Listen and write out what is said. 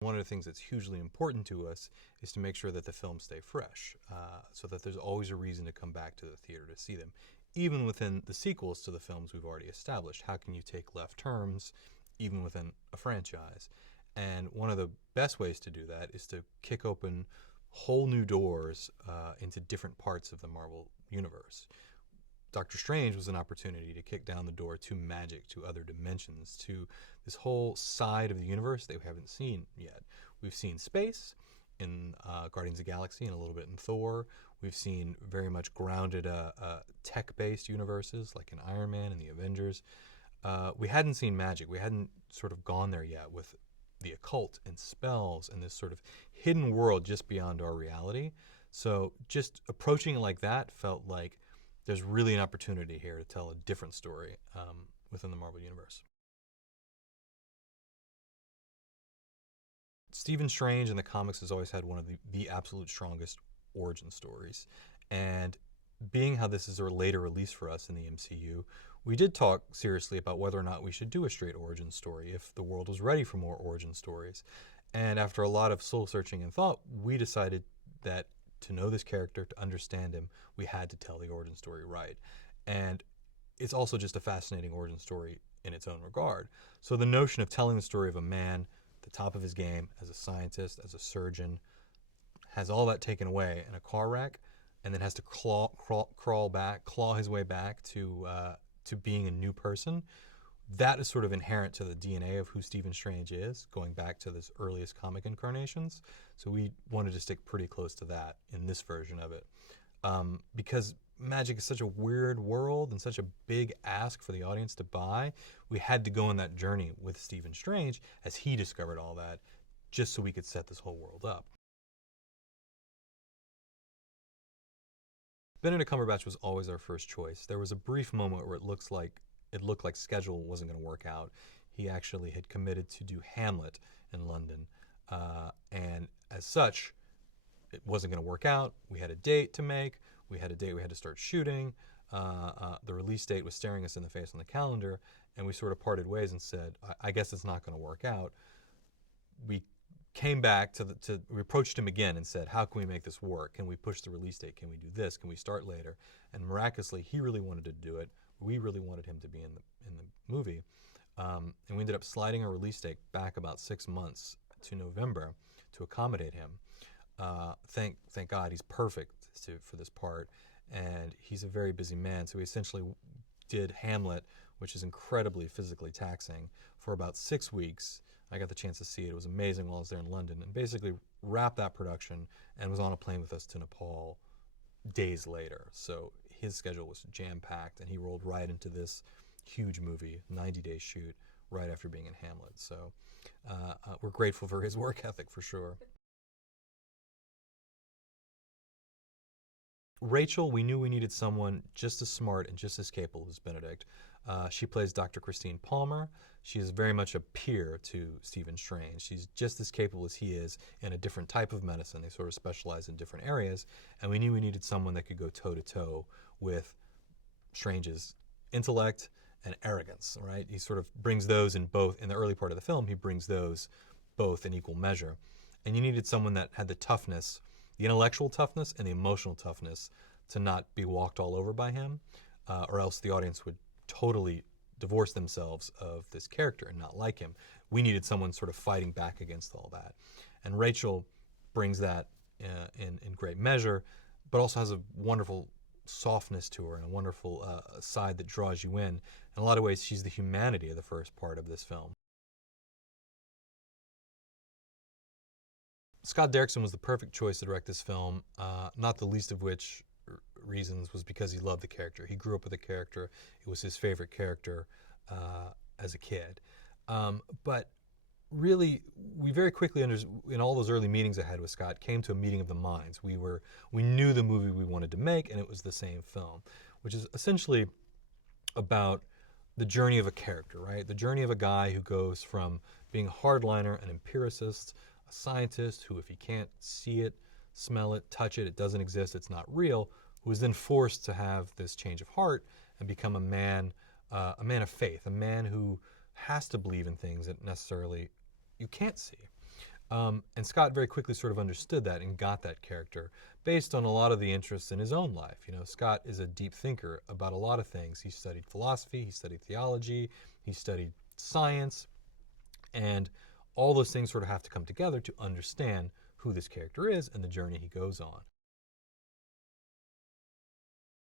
One of the things that's hugely important to us is to make sure that the films stay fresh, so that there's always a reason to come back to the theater to see them. Even within the sequels to the films we've already established, how can you take left turns even within a franchise? And one of the best ways to do that is to kick open whole new doors into different parts of the Marvel universe. Doctor Strange was an opportunity to kick down the door to magic, to other dimensions, to this whole side of the universe that we haven't seen yet. We've seen space in Guardians of the Galaxy and a little bit in Thor. We've seen very much grounded tech-based universes like in Iron Man and the Avengers. We hadn't seen magic. We hadn't sort of gone there yet with the occult and spells and this sort of hidden world just beyond our reality. So just approaching it like that felt like there's really an opportunity here to tell a different story within the Marvel Universe. Stephen Strange in the comics has always had one of the absolute strongest origin stories. And being how this is a later release for us in the MCU, we did talk seriously about whether or not we should do a straight origin story, if the world was ready for more origin stories. And after a lot of soul searching and thought, we decided that to know this character, to understand him, we had to tell the origin story right. And it's also just a fascinating origin story in its own regard. So the notion of telling the story of a man at the top of his game, as a scientist, as a surgeon, has all that taken away in a car wreck, and then has to claw his way back to being a new person. That is sort of inherent to the DNA of who Stephen Strange is, going back to his earliest comic incarnations. So we wanted to stick pretty close to that in this version of it. Because magic is such a weird world and such a big ask for the audience to buy, we had to go on that journey with Stephen Strange as he discovered all that, just so we could set this whole world up. Benedict Cumberbatch was always our first choice. There was a brief moment where it looked like schedule wasn't going to work out. He actually had committed to do Hamlet in London, and as such, it wasn't going to work out. We had a date to make. We had a date we had to start shooting. The release date was staring us in the face on the calendar, and we sort of parted ways and said, I guess it's not going to work out. We came back we approached him again and said, how can we make this work? Can we push the release date? Can we do this? Can we start later? And miraculously, he really wanted to do it. We really wanted him to be in the movie. And we ended up sliding our release date back about 6 months to November to accommodate him. Thank God he's perfect for this part, and he's a very busy man. So we essentially did Hamlet, which is incredibly physically taxing, for about 6 weeks. I got the chance to see it. It was amazing while I was there in London, and basically wrapped that production and was on a plane with us to Nepal days later. So his schedule was jam-packed, and he rolled right into this huge movie, 90-day shoot, right after being in Hamlet. So we're grateful for his work ethic, for sure. Rachel, we knew we needed someone just as smart and just as capable as Benedict. She plays Dr. Christine Palmer. She is very much a peer to Stephen Strange. She's just as capable as he is in a different type of medicine. They sort of specialize in different areas, and we knew we needed someone that could go toe-to-toe with Strange's intellect and arrogance, right? He sort of brings those in the early part of the film, he brings those both in equal measure. And you needed someone that had the toughness, the intellectual toughness and the emotional toughness to not be walked all over by him, or else the audience would totally divorce themselves of this character and not like him. We needed someone sort of fighting back against all that. And Rachel brings that in great measure, but also has a wonderful softness to her and a wonderful side that draws you in. In a lot of ways, she's the humanity of the first part of this film. Scott Derrickson was the perfect choice to direct this film, not the least of which reasons was because he loved the character. He grew up with the character. It was his favorite character as a kid. But really, we very quickly, in all those early meetings I had with Scott, came to a meeting of the minds. We knew the movie we wanted to make, and it was the same film, which is essentially about the journey of a character, right? The journey of a guy who goes from being a hardliner, an empiricist, a scientist who, if he can't see it, smell it, touch it, it doesn't exist, it's not real, who is then forced to have this change of heart and become a man of faith, a man who has to believe in things that necessarily you can't see. And Scott very quickly sort of understood that and got that character based on a lot of the interests in his own life. You know, Scott is a deep thinker about a lot of things. He studied philosophy, he studied theology, he studied science, and all those things sort of have to come together to understand who this character is and the journey he goes on.